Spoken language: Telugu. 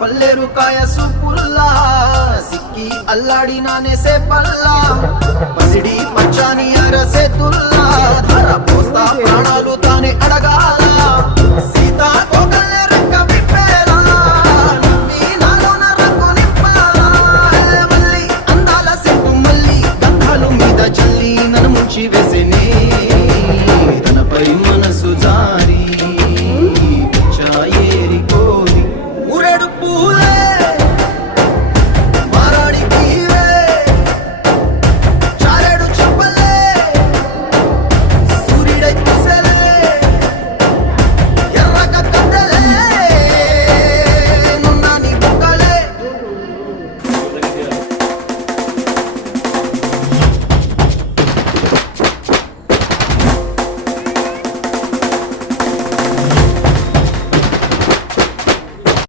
పల్లెరు కాయ సూపుల్లా సిక్కి అల్లాడినానే సేపల్లా పసిడి పచ్చాని అరసేతుల్లా ధర పోస్తా ప్రాణాలు తానే అడగాల సీతాకోకల్లే